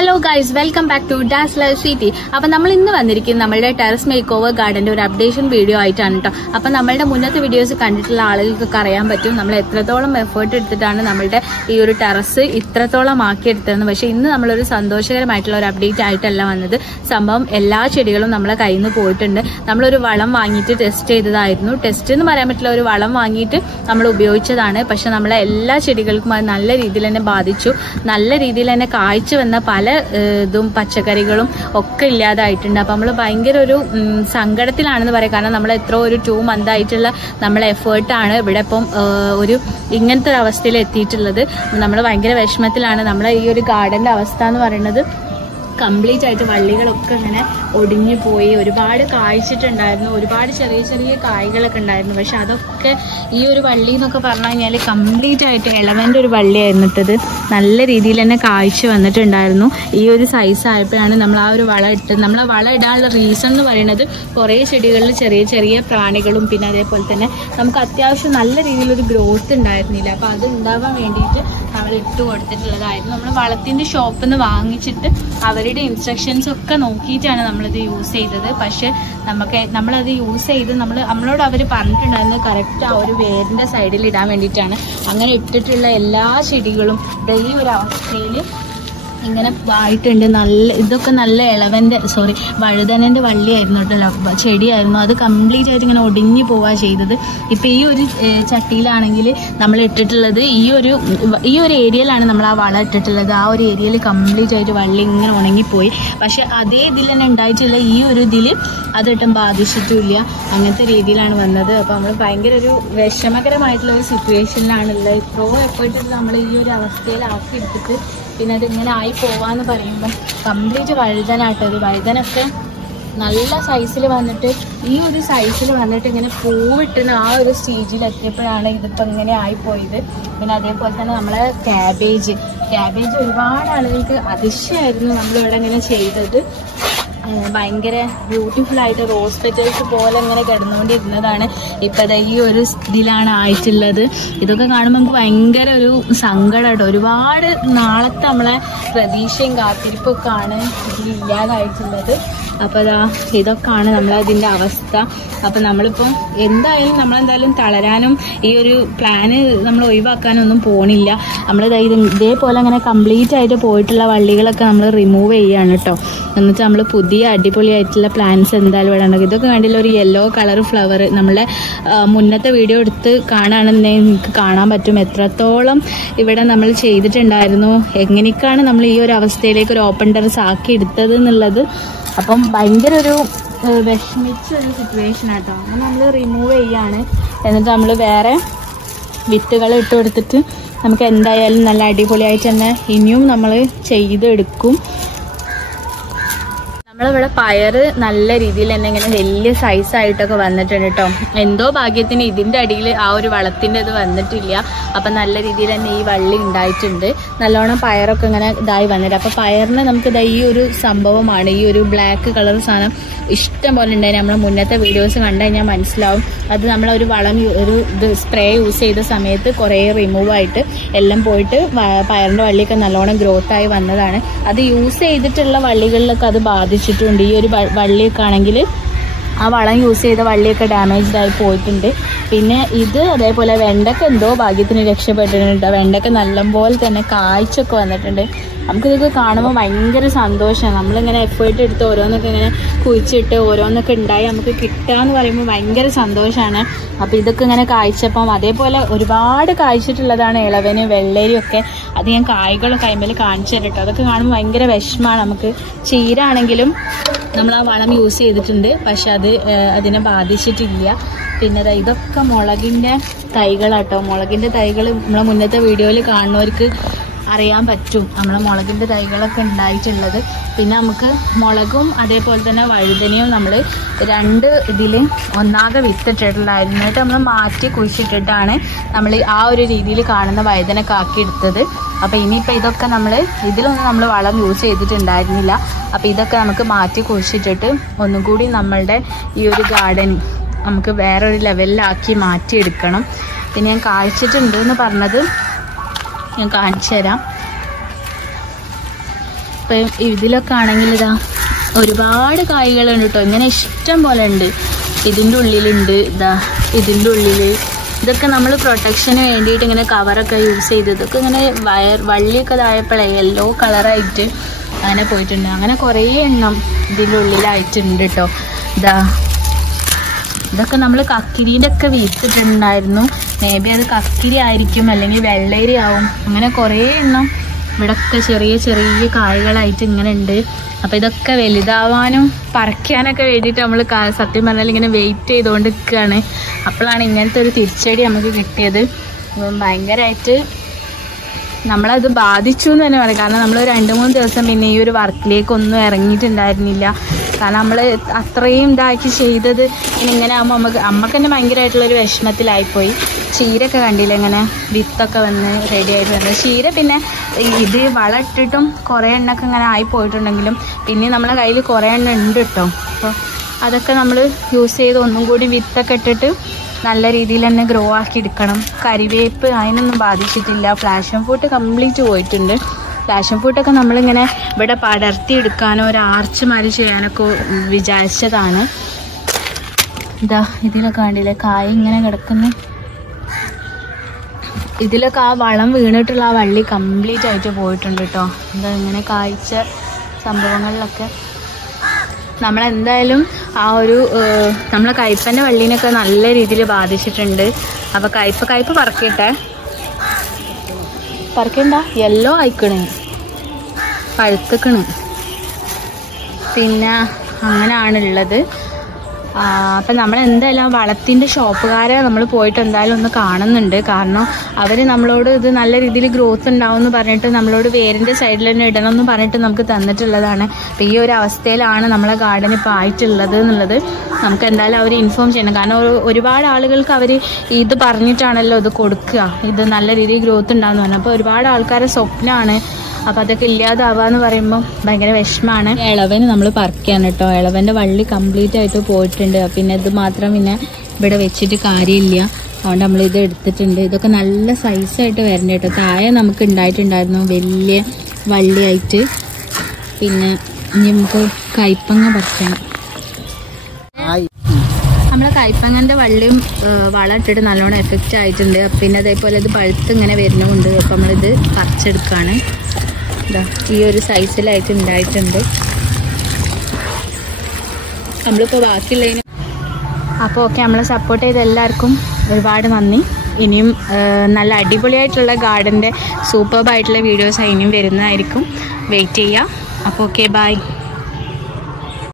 Hello guys, welcome back to ഡാസ് live city. അപ്പൊ നമ്മൾ ഇന്ന് വന്നിരിക്കുന്നത് നമ്മളുടെ ടെറസ് മേക്ക് ഓവർ ഗാർഡന്റെ ഒരു അപ്ഡേഷൻ വീഡിയോ ആയിട്ടാണ് കേട്ടോ. അപ്പൊ നമ്മളുടെ മുന്നത്തെ വീഡിയോസ് കണ്ടിട്ടുള്ള ആളുകൾക്കൊക്കെ അറിയാൻ പറ്റും നമ്മൾ എത്രത്തോളം എഫേർട്ട് എടുത്തിട്ടാണ് നമ്മളുടെ ഈ ഒരു ടെറസ് ഇത്രത്തോളം ആക്കിയെടുത്തതെന്ന്. പക്ഷെ ഇന്ന് നമ്മളൊരു സന്തോഷകരമായിട്ടുള്ള ഒരു അപ്ഡേറ്റ് ആയിട്ടല്ല വന്നത്. സംഭവം എല്ലാ ചെടികളും നമ്മളെ കയ്യിൽ നിന്ന് പോയിട്ടുണ്ട്. നമ്മളൊരു വളം വാങ്ങിയിട്ട് ടെസ്റ്റ് ചെയ്തതായിരുന്നു. ടെസ്റ്റ് എന്ന് പറയാൻ പറ്റില്ല, ഒരു വളം വാങ്ങിയിട്ട് നമ്മൾ ഉപയോഗിച്ചതാണ്. പക്ഷെ നമ്മളെ എല്ലാ ചെടികൾക്കും അത് നല്ല രീതിയിൽ തന്നെ ബാധിച്ചു. നല്ല രീതിയിൽ തന്നെ കായ്ച്ചു വന്ന പല ഇതും പച്ചക്കറികളും ഒക്കെ ഇല്ലാതായിട്ടുണ്ട്. അപ്പൊ നമ്മൾ ഭയങ്കര ഒരു സങ്കടത്തിലാണെന്ന് പറയാം. കാരണം നമ്മൾ എത്ര ഒരു 2 month ആയിട്ടുള്ള നമ്മളെ എഫേർട്ടാണ് ഇവിടെ ഇപ്പം ഒരു ഇങ്ങനത്തെ ഒരു അവസ്ഥയിൽ എത്തിയിട്ടുള്ളത്. നമ്മൾ ഭയങ്കര വിഷമത്തിലാണ്. നമ്മളെ ഈ ഒരു ഗാർഡന്റെ അവസ്ഥ എന്ന് പറയുന്നത് കംപ്ലീറ്റ് ആയിട്ട് വള്ളികളൊക്കെ ഇങ്ങനെ ഒടിഞ്ഞു പോയി. ഒരുപാട് കായ്ച്ചിട്ടുണ്ടായിരുന്നു, ഒരുപാട് ചെറിയ ചെറിയ കായ്കളൊക്കെ ഉണ്ടായിരുന്നു. പക്ഷെ അതൊക്കെ ഈ ഒരു വള്ളി എന്നൊക്കെ പറഞ്ഞു കഴിഞ്ഞാൽ കംപ്ലീറ്റ് ആയിട്ട് ഇളവൻ്റെ ഒരു വള്ളിയായിരുന്നു ഇട്ടത്. നല്ല രീതിയിൽ തന്നെ കായ്ച്ചു വന്നിട്ടുണ്ടായിരുന്നു. ഈ ഒരു സൈസ് ആയപ്പോഴാണ് നമ്മൾ ആ ഒരു വളം ഇട്ടത്. നമ്മൾ ആ വളം ഇടാനുള്ള റീസൺ എന്ന് പറയുന്നത് കുറേ ചെടികളിൽ ചെറിയ ചെറിയ പ്രാണികളും പിന്നെ അതേപോലെ തന്നെ നമുക്ക് അത്യാവശ്യം നല്ല രീതിയിലൊരു ഗ്രോത്ത് ഉണ്ടായിരുന്നില്ല. അപ്പോൾ അത് ഉണ്ടാവാൻ വേണ്ടിയിട്ട് നമ്മൾ ഇട്ട് കൊടുത്തിട്ടുള്ളതായിരുന്നു. നമ്മൾ വളത്തിൻ്റെ ഷോപ്പിൽ നിന്ന് വാങ്ങിച്ചിട്ട് അവരുടെ ഇൻസ്ട്രക്ഷൻസ് ഒക്കെ നോക്കിയിട്ടാണ് നമ്മളിത് യൂസ് ചെയ്തത്. പക്ഷെ നമ്മളത് യൂസ് ചെയ്ത് നമ്മളോട് അവർ പറഞ്ഞിട്ടുണ്ടായിരുന്നു കറക്റ്റ് ആ ഒരു വേരിൻ്റെ സൈഡിൽ ഇടാൻ വേണ്ടിയിട്ടാണ്. അങ്ങനെ ഇട്ടിട്ടുള്ള എല്ലാ ചെടികളും ഈ ഒരു അവസ്ഥയിൽ ഇങ്ങനെ ആയിട്ടുണ്ട്. ഇതൊക്കെ നല്ല വഴുതനൻ്റെ വള്ളിയായിരുന്നു കേട്ടോ, ചെടിയായിരുന്നു. അത് കംപ്ലീറ്റ് ആയിട്ട് ഇങ്ങനെ ഒടിഞ്ഞു പോവുക ചെയ്തത്. ഇപ്പം ഈ ഒരു ചട്ടിയിലാണെങ്കിൽ നമ്മൾ ഇട്ടിട്ടുള്ളത് ഈ ഒരു ഏരിയയിലാണ് നമ്മൾ ആ വളം ഇട്ടിട്ടുള്ളത്. ആ ഒരു ഏരിയയിൽ കംപ്ലീറ്റ് ആയിട്ട് വള്ളി ഇങ്ങനെ ഉണങ്ങിപ്പോയി. പക്ഷെ അതേ ഇതിൽ തന്നെ ഉണ്ടായിട്ടുള്ള ഈ ഒരു ഇതിൽ അതിട്ടും ബാധിച്ചിട്ടില്ല. അങ്ങനത്തെ രീതിയിലാണ് വന്നത്. അപ്പോൾ നമ്മൾ ഭയങ്കര ഒരു വിഷമകരമായിട്ടുള്ള ഒരു സിറ്റുവേഷനിലാണുള്ളത്. ഇത്രയും എഫേർട്ട് നമ്മൾ ഈ ഒരു അവസ്ഥയിലാക്കി എടുത്തിട്ട് പിന്നെ അതിങ്ങനെ ആയി പോവാന്ന് പറയുമ്പോൾ കംപ്ലീറ്റ് വഴുതനാട്ടോ. ഒരു വഴുതനൊക്കെ നല്ല സൈസിൽ വന്നിട്ട് ഈ ഒരു സൈസിൽ വന്നിട്ട് ഇങ്ങനെ പൂവിട്ടുന്ന ആ ഒരു സ്റ്റേജിൽ എത്തിയപ്പോഴാണ് ഇതിപ്പോൾ ഇങ്ങനെ ആയിപ്പോയത്. പിന്നെ അതേപോലെ തന്നെ നമ്മളെ ക്യാബേജ് ഒരുപാട് ആളുകൾക്ക് അതിശയമായിരുന്നു നമ്മളിവിടെ ഇങ്ങനെ ചെയ്തത്. ഭയങ്കര ബ്യൂട്ടിഫുൾ ആയിട്ട് റോസ് പെറ്റൽസ് പോലെ ഇങ്ങനെ കിടന്നുകൊണ്ടിരുന്നതാണ്. ഇപ്പം ഈ ഒരു ഇതിലാണ് ആയിട്ടുള്ളത്. ഇതൊക്കെ കാണുമ്പോൾ നമുക്ക് ഭയങ്കര ഒരു സങ്കടമായിട്ട് ഒരുപാട് നാളത്തെ നമ്മളെ പ്രതീക്ഷയും കാത്തിരിപ്പൊക്കെയാണ് ഇതിലില്ലാതായിട്ടുള്ളത്. അപ്പോൾ ഇതൊക്കെയാണ് നമ്മളതിൻ്റെ അവസ്ഥ. അപ്പം നമ്മളിപ്പം നമ്മളെന്തായാലും തളരാനും ഈ ഒരു പ്ലാന് നമ്മൾ ഒഴിവാക്കാനൊന്നും പോണില്ല. ഇതേപോലെ അങ്ങനെ കംപ്ലീറ്റ് ആയിട്ട് പോയിട്ടുള്ള വള്ളികളൊക്കെ നമ്മൾ റിമൂവ് ചെയ്യുകയാണ് കേട്ടോ. എന്നിട്ട് നമ്മൾ പുതിയ അടിപൊളിയായിട്ടുള്ള പ്ലാന്റ്സ് എന്തായാലും ഇവിടെ ഉണ്ടാകും. ഇതൊക്കെ കണ്ടില്ല, ഒരു യെല്ലോ കളർ ഫ്ലവർ. നമ്മളെ മുന്നത്തെ വീഡിയോ എടുത്ത് കാണുകയാണെന്നുണ്ടെങ്കിൽ നിങ്ങൾക്ക് കാണാൻ പറ്റും എത്രത്തോളം ഇവിടെ നമ്മൾ ചെയ്തിട്ടുണ്ടായിരുന്നു, എങ്ങനെയൊക്കെയാണ് നമ്മൾ ഈ ഒരു അവസ്ഥയിലേക്ക് ഒരു ഓപ്പൺ ടെറസ് ആക്കി എടുത്തത് എന്നുള്ളത്. അപ്പം ഭയങ്കര ഒരു വിഷമിച്ച ഒരു സിറ്റുവേഷൻ ആട്ടോ. അങ്ങനെ നമ്മൾ റിമൂവ് ചെയ്യാണ്. എന്നിട്ട് നമ്മൾ വേറെ വിത്തുകൾ ഇട്ട് കൊടുത്തിട്ട് നമുക്ക് എന്തായാലും നല്ല അടിപൊളിയായിട്ട് തന്നെ ഇനിയും നമ്മൾ ചെയ്തെടുക്കും. നമ്മളിവിടെ പയറ് നല്ല രീതിയിൽ തന്നെ ഇങ്ങനെ വലിയ സൈസായിട്ടൊക്കെ വന്നിട്ടുണ്ട് കേട്ടോ. എന്തോ ഭാഗ്യത്തിന് ഇതിൻ്റെ അടിയിൽ ആ ഒരു വളത്തിൻ്റെ ഇത് വന്നിട്ടില്ല. അപ്പം നല്ല രീതിയിൽ തന്നെ ഈ വള്ളി ഉണ്ടായിട്ടുണ്ട്. നല്ലോണം പയറൊക്കെ ഇങ്ങനെ ഇതായി വന്നിട്ട്. അപ്പോൾ പയറിന് നമുക്ക് ഈ ഒരു സംഭവമാണ്, ഈ ഒരു ബ്ലാക്ക് കളർ സാധനം ഇഷ്ടം പോലെ ഉണ്ടായി. നമ്മൾ മുന്നത്തെ വീഡിയോസ് കണ്ടു കഴിഞ്ഞാൽ മനസ്സിലാവും. അത് നമ്മളൊരു സ്പ്രേ യൂസ് ചെയ്ത സമയത്ത് കുറേ റിമൂവ് ആയിട്ട് എല്ലാം പോയിട്ട് പയറിൻ്റെ വള്ളിയൊക്കെ നല്ലോണം ഗ്രോത്ത് ആയി വന്നതാണ്. അത് യൂസ് ചെയ്തിട്ടുള്ള വള്ളികളിലൊക്കെ അത് ബാധിച്ചിട്ടുണ്ട്. ഈ ഒരു വള്ളിയൊക്കെ ആണെങ്കിൽ ആ വളം യൂസ് ചെയ്ത വള്ളിയൊക്കെ ഡാമേജ്ഡ് ആയി പോയിട്ടുണ്ട്. പിന്നെ ഇത് അതേപോലെ വെണ്ടക്ക എന്തോ ഭാഗ്യത്തിന് രക്ഷപ്പെട്ടിട്ടുണ്ട്. വെണ്ടക്ക നല്ലപോലെ തന്നെ കായ്ച്ചൊക്കെ വന്നിട്ടുണ്ട്. നമുക്കിതൊക്കെ കാണുമ്പോൾ ഭയങ്കര സന്തോഷമാണ്. നമ്മളിങ്ങനെ എഫേർട്ട് എടുത്ത് ഓരോന്നൊക്കെ ഇങ്ങനെ കുഴിച്ചിട്ട് ഓരോന്നൊക്കെ ഉണ്ടായി നമുക്ക് കിട്ടുകയെന്ന് പറയുമ്പോൾ ഭയങ്കര സന്തോഷമാണ്. അപ്പോൾ ഇതൊക്കെ ഇങ്ങനെ കായ്ച്ചപ്പം അതേപോലെ ഒരുപാട് കായ്ച്ചിട്ടുള്ളതാണ് ഇളവന് വെള്ളരിയൊക്കെ. അത് ഞാൻ കായ്കളൊക്കെ കൈമേൽ കാണിച്ചു തരട്ടോ. അതൊക്കെ കാണുമ്പോൾ ഭയങ്കര വിഷമമാണ്. നമുക്ക് ചീര ആണെങ്കിലും നമ്മൾ ആ വളം യൂസ് ചെയ്തിട്ടുണ്ട്, പക്ഷെ അതിനെ ബാധിച്ചിട്ടില്ല. പിന്നെ ഇതൊക്കെ മുളകിൻ്റെ തൈകളാട്ടോ. മുളകിൻ്റെ തൈകൾ നമ്മളെ മുന്നത്തെ വീഡിയോയിൽ കാണുന്നവർക്ക് അറിയാൻ പറ്റും നമ്മളെ മുളകിൻ്റെ തൈകളൊക്കെ ഉണ്ടായിട്ടുള്ളത്. പിന്നെ നമുക്ക് മുളകും അതേപോലെ തന്നെ വഴുതനയും നമ്മൾ 2 ഇതിൽ ഒന്നാകെ വിത്തിട്ടിട്ടുണ്ടായിരുന്നു. എന്നിട്ട് നമ്മൾ മാറ്റി കുഴിച്ചിട്ടിട്ടാണ് നമ്മൾ ആ ഒരു രീതിയിൽ കാണുന്ന വഴുതനൊക്കെ ആക്കി എടുത്തത്. അപ്പോൾ ഇനിയിപ്പോൾ ഇതൊക്കെ ഇതിലൊന്നും നമ്മൾ വളം യൂസ് ചെയ്തിട്ടുണ്ടായിരുന്നില്ല. അപ്പോൾ ഇതൊക്കെ നമുക്ക് മാറ്റി കുഴിച്ചിട്ടിട്ട് ഒന്നും കൂടി നമ്മളുടെ ഈ ഒരു ഗാർഡൻ നമുക്ക് വേറൊരു ലെവലിലാക്കി മാറ്റിയെടുക്കണം. പിന്നെ ഞാൻ കാഴ്ചിട്ടുണ്ട് എന്ന് പറഞ്ഞത് ഞാൻ കാണിച്ചു തരാം. അപ്പം ഇതിലൊക്കെ ആണെങ്കിൽ ഇതാ ഒരുപാട് കായ്കളുണ്ട് കേട്ടോ. ഇങ്ങനെ ഇഷ്ടം പോലെ ഉണ്ട്. ഇതിൻ്റെ ഉള്ളിലുണ്ട്, ഇതാ ഇതിൻ്റെ ഉള്ളിൽ. ഇതൊക്കെ നമ്മൾ പ്രൊട്ടക്ഷന് വേണ്ടിയിട്ട് ഇങ്ങനെ കവറൊക്കെ യൂസ് ചെയ്ത് ഇതൊക്കെ ഇങ്ങനെ വള്ളിയൊക്കെ ഇതായപ്പോഴേ യെല്ലോ കളറായിട്ട് അങ്ങനെ പോയിട്ടുണ്ട്. അങ്ങനെ കുറേ എണ്ണം ഇതിൻ്റെ ഉള്ളിലായിട്ടുണ്ട് കേട്ടോ. ഇതൊക്കെ നമ്മൾ കക്കിരീൻ്റെ ഒക്കെ വീഴ്ത്തിട്ടുണ്ടായിരുന്നു. മേ ബി അത് കക്കിരി ആയിരിക്കും, അല്ലെങ്കിൽ വെള്ളരി ആവും. അങ്ങനെ കുറേ എണ്ണം ഇവിടെയൊക്കെ ചെറിയ ചെറിയ കായ്കളായിട്ട് ഇങ്ങനെ ഉണ്ട്. അപ്പോൾ ഇതൊക്കെ വലുതാവാനും പറിക്കാനൊക്കെ വേണ്ടിയിട്ട് നമ്മൾ സത്യം പറഞ്ഞാൽ ഇങ്ങനെ വെയിറ്റ് ചെയ്തുകൊണ്ട് നിൽക്കുകയാണ്. അപ്പോഴാണ് ഇങ്ങനത്തെ ഒരു തിരിച്ചടി നമുക്ക് കിട്ടിയത്. ഭയങ്കരമായിട്ട് നമ്മളത് ബാധിച്ചു എന്ന് തന്നെ പറയാം. കാരണം നമ്മൾ 2-3 ദിവസം പിന്നെ ഈ ഒരു വർക്കിലേക്കൊന്നും ഇറങ്ങിയിട്ടുണ്ടായിരുന്നില്ല. കാരണം നമ്മൾ അത്രയും ഇതാക്കി ചെയ്തത് ഇങ്ങനെ ആകുമ്പോൾ നമുക്ക് തന്നെ ഭയങ്കരമായിട്ടുള്ളൊരു വിഷമത്തിലായിപ്പോയി. ചീരൊക്കെ കണ്ടില്ല ഇങ്ങനെ വിത്തൊക്കെ വന്ന് റെഡി ആയിട്ട് വന്നത്. ചീര പിന്നെ ഇത് വളം ഇട്ടിട്ടും കുറേ എണ്ണമൊക്കെ ഇങ്ങനെ ആയിപ്പോയിട്ടുണ്ടെങ്കിലും പിന്നെ നമ്മളെ കയ്യിൽ കുറേ എണ്ണ ഉണ്ട് കേട്ടോ. അപ്പോൾ അതൊക്കെ നമ്മൾ യൂസ് ചെയ്ത് ഒന്നും കൂടി വിത്തൊക്കെ ഇട്ടിട്ട് നല്ല രീതിയിൽ തന്നെ ഗ്രോ ആക്കി എടുക്കണം. കരിവേപ്പ് അതിനൊന്നും ബാധിച്ചിട്ടില്ല. ഫ്ലാഷൻ ഫ്രൂട്ട് കംപ്ലീറ്റ് പോയിട്ടുണ്ട്. ഫ്ലാഷൻ ഫ്രൂട്ടൊക്കെ നമ്മളിങ്ങനെ ഇവിടെ പടർത്തി എടുക്കാനോ ഒരു ആർച്ച് മാതിരി ചെയ്യാനൊക്കെ വിചാരിച്ചതാണ്. ഇതാ ഇതിലൊക്കെ കണ്ടില്ലേ കായ ഇങ്ങനെ കിടക്കുന്നു. ഇതിലൊക്കെ ആ വളം വീണിട്ടുള്ള ആ വള്ളി കംപ്ലീറ്റ് ആയിട്ട് പോയിട്ടുണ്ട് കേട്ടോ. എന്താ ഇങ്ങനെ കായ്ച്ച സംഭവങ്ങളിലൊക്കെ നമ്മളെന്തായാലും ആ ഒരു നമ്മളെ കയ്പ്പൻ്റെ വള്ളീനൊക്കെ നല്ല രീതിയിൽ ബാധിച്ചിട്ടുണ്ട്. അപ്പോൾ കയ്പ്പ് പറിക്കണ്ട യെല്ലോ ആയിക്കണ്, പഴുത്തക്കണ്. പിന്നെ അങ്ങനെയാണുള്ളത്. അപ്പം നമ്മളെന്തായാലും വളത്തിൻ്റെ ഷോപ്പുകാരെ നമ്മൾ പോയിട്ട് എന്തായാലും ഒന്ന് കാണുന്നുണ്ട്. കാരണം അവർ നമ്മളോട് ഇത് നല്ല രീതിയിൽ ഗ്രോത്ത് ഉണ്ടാവും എന്ന് പറഞ്ഞിട്ട് നമ്മളോട് വേരിൻ്റെ സൈഡിൽ തന്നെ ഇടണം എന്ന് പറഞ്ഞിട്ട് നമുക്ക് തന്നിട്ടുള്ളതാണ്. അപ്പം ഈ ഒരു അവസ്ഥയിലാണ് നമ്മളെ ഗാർഡൻ ഇപ്പോൾ ആയിട്ടുള്ളത് എന്നുള്ളത് നമുക്ക് എന്തായാലും അവർ ഇൻഫോം ചെയ്യണം. കാരണം ഒരുപാട് ആളുകൾക്ക് അവർ ഇത് പറഞ്ഞിട്ടാണല്ലോ ഇത് കൊടുക്കുക, ഇത് നല്ല രീതിയിൽ ഗ്രോത്ത് ഉണ്ടാകുമെന്ന് പറഞ്ഞു. അപ്പോൾ ഒരുപാട് ആൾക്കാരുടെ സ്വപ്നമാണ്. അപ്പോൾ അതൊക്കെ ഇല്ലാതാവാന്ന് പറയുമ്പോൾ ഭയങ്കര വിഷമമാണ്. ഇളവന് നമ്മൾ പറിക്കാൻ കേട്ടോ. ഇളവൻ്റെ വള്ളി കംപ്ലീറ്റ് ആയിട്ട് പോയിട്ടുണ്ട്. പിന്നെ ഇത് മാത്രം പിന്നെ ഇവിടെ വെച്ചിട്ട് കാര്യമില്ല. അതുകൊണ്ട് നമ്മളിത് എടുത്തിട്ടുണ്ട്. ഇതൊക്കെ നല്ല സൈസായിട്ട് വരണ്ട കേട്ടോ. താഴെ നമുക്ക് ഉണ്ടായിട്ടുണ്ടായിരുന്നു വലിയ വള്ളിയായിട്ട്. പിന്നെ ഇനി നമുക്ക് കയ്പ്പങ്ങ പറിക്കണം. നമ്മളെ കയ്പ്പങ്ങൻ്റെ വള്ളിയും വളം ഇട്ടിട്ട് നല്ലോണം എഫക്റ്റ് ആയിട്ടുണ്ട്. പിന്നെ അതേപോലെ ഇത് പഴുത്ത് ഇങ്ങനെ വരുന്നുമുണ്ട്. അപ്പം നമ്മളിത് പറിച്ചെടുക്കുകയാണ്. ഈ ഒരു സൈസിലായിട്ട് ഉണ്ടായിട്ടുണ്ട്. നമ്മളിപ്പോൾ ബാക്കിയുള്ളതിന് അപ്പോൾ ഓക്കെ, നമ്മളെ സപ്പോർട്ട് ചെയ്ത എല്ലാവർക്കും ഒരുപാട് നന്ദി. ഇനിയും നല്ല അടിപൊളിയായിട്ടുള്ള ഗാർഡൻ്റെ സൂപ്പർബായിട്ടുള്ള വീഡിയോസ് ഇനിയും വരുന്നതായിരിക്കും. വെയിറ്റ് ചെയ്യുക. അപ്പോൾ ഓക്കെ, ബൈ.